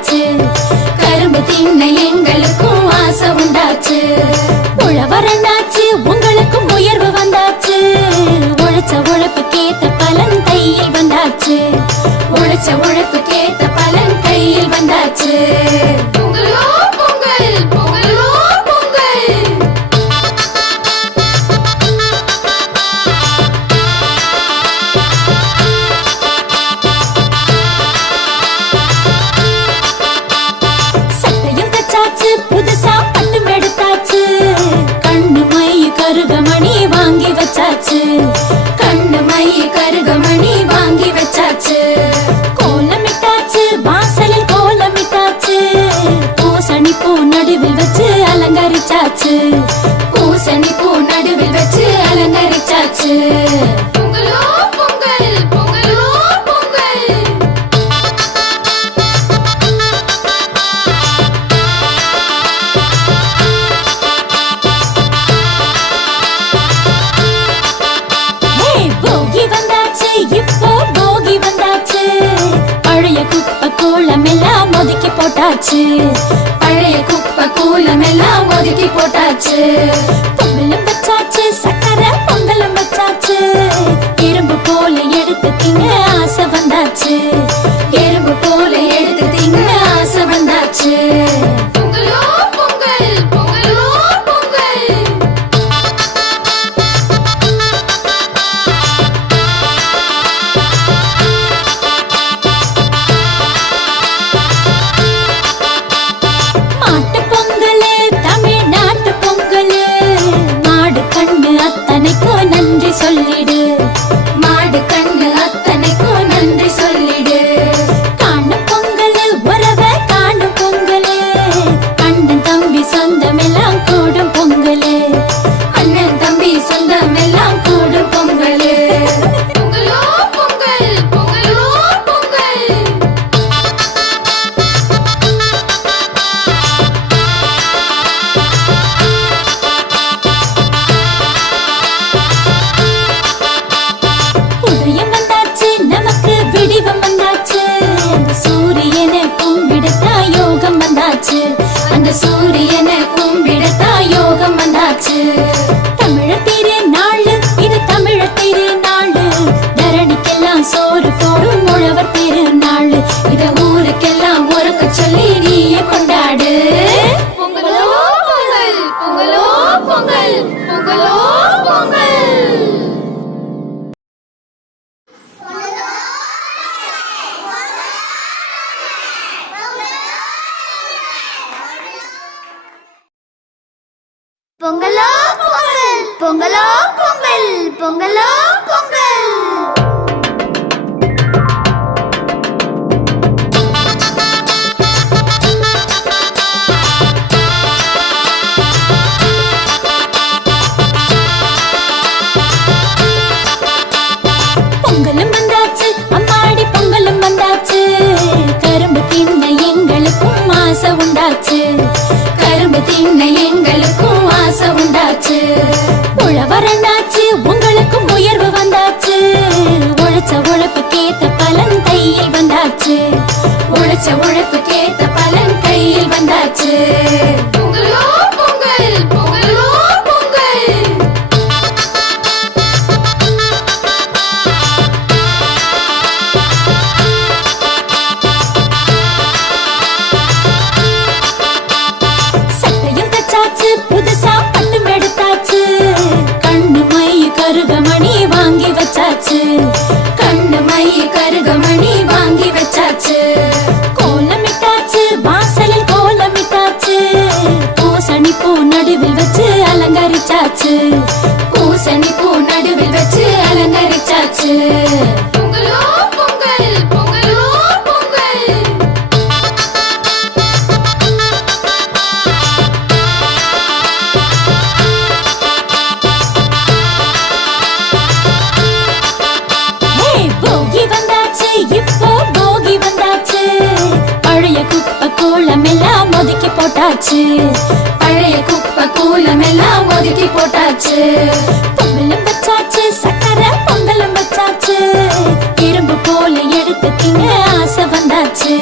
வந்தாச்சு. கரும்பு தின்ன எங்களுக்கும் ஆசை உண்டாச்சு. உழவரண்டாச்சு உங்களுக்கும் உயர்வு வந்தாச்சு. உழைச்ச உழைப்புக்கேத்த பலன் கையில் வந்தாச்சு. உழைச்ச உழைப்புக்கேத்த பலன் கையில் வந்தாச்சு. பொங்கலோ பொங்கல் பொங்கலோ பொங்கல். சட்டையும் தச்சாச்சு புதுசா பட்டும் எடுத்தாச்சு. கண்ணு மை கருகமணி வாங்கி வச்சாச்சு. கண்ணு மை கருகமணி வாங்கி வச்சாச்சு. கோலமிட்டாச்சு வாசலில் கோலமிட்டாச்சு. பூசணி பூ நடுவில் வச்சு அலங்கரிச்சாச்சு. பூசணி பூ நடுவில் வச்சு அலங்கரிச்சாச்சு. பொங்கலோ பொங்கல் பொங்கலோ பொங்கல். போகி வந்தாச்சு இப்போ போகி வந்தாச்சு. பழைய குப்பை கூளம் எல்லாம் ஒதுக்கி போட்டாச்சு. பழைய குப்பை கூளம் எல்லாம் ஒதுக்கி போட்டாச்சு. பொங்கலும் வச்சாச்சு சக்கரை பொங்கலும் வச்சாச்சு. எறும்பு போல எடுத்து திங்க ஆசை வந்தாச்சு. எறும்பு போல எடுத்து திங்க ஆசை வந்தாச்சு. பொங்கலோ பொங்கல் பொங்கலோ பொங்கல். மாட்டு பொங்கலு தமிழ்நாட்டு பொங்கலு. மாடு கண்ணு அத்தனைக்கும் நன்றி சொல்லிடு. மாடு கண்ணு அத்தனைக்கும் நன்றி சொல்லிடு. காணும் பொங்கலு உறவை காணும் பொங்கலு. அண்ணன் தம்பி சொந்தம் எல்லாம் கூடும் பொங்கலு. அண்ணன் தம்பி சொந்தம் எல்லாம் கூடும் பொங்கலு. பொங்கலோ பொங்கல் பொங்கலோ பொங்கல். உதயம் வந்தாச்சு நமக்கு விடிவம் வந்தாச்சு. அந்த சூரியனை கும்பிடத்தா யோகம் வந்தாச்சு. அந்த சூரியனை கும்பிடத்தா யோகம் வந்தாச்சு. தமிழர் திருநாளு இது தமிழர் திருநாளு. தரணிக்கெல்லாம் சோறு போடும் உழவர் திருநாளு. இத ஊருக்கெல்லாம் உறக்க சொல்லி நீயே கொண்டாடு. பொங்கலோ பொங்கல் பொங்கலோ பொங்கல் பொங்கலோ பொங்கல். பொங்கலோ பொங்கல் பொங்கலோ பொங்கல் பொங்கலோ பொங்கல். பொங்கலும் வந்தாச்சு அம்மாடி பொங்கலும் வந்தாச்சு. கரும்பு தின்ன எங்களுக்கும் ஆசை உண்டாச்சு. கரும்பு தின்ன எங்களுக்கும் ஆசை உண்டாச்சு. உழவரண்டாச்சு உங்களுக்கும் உயர்வு வந்தாச்சு. உழைச்ச உழைப்புக்கேத்த பலன் கையில் வந்தாச்சு. உழைச்ச உழைப்புக்கேத்த பலன் கையில் வந்தாச்சு. பொங்கலோ பொங்கல் பொங்கலோ பொங்கல். சட்டையும் தச்சாச்சு புதுசா பட்டும் எடுத்தாச்சு. கண்ணு மை கருகமணி வாங்கி வச்சாச்சு. கண்ணு மை கருகமணி வாங்கி வச்சாச்சு. கோலமிட்டாச்சு வாசலில் கோலமிட்டாச்சு. பூசணி பூ நடுவில் வச்சு அலங்கரிச்சாச்சு. பூசணி பூ நடுவில் வச்சு அலங்கரிச்சாச்சு. பொங்கலோ பொங்கல் பொங்கலோ பொங்கல். போகி வந்தாச்சு இப்போ போகி வந்தாச்சு. பழைய குப்பை கூளம் எல்லாம் ஒதுக்கி போட்டாச்சு. பழைய குப்பை கூளம் எல்லாம் ஒதுக்கி போட்டாச்சு. பொங்கலும் வச்சாச்சு சக்கரை பொங்கலும் வச்சாச்சு. இரும்பு போல எடுத்து திங்க ஆசை வந்தாச்சு.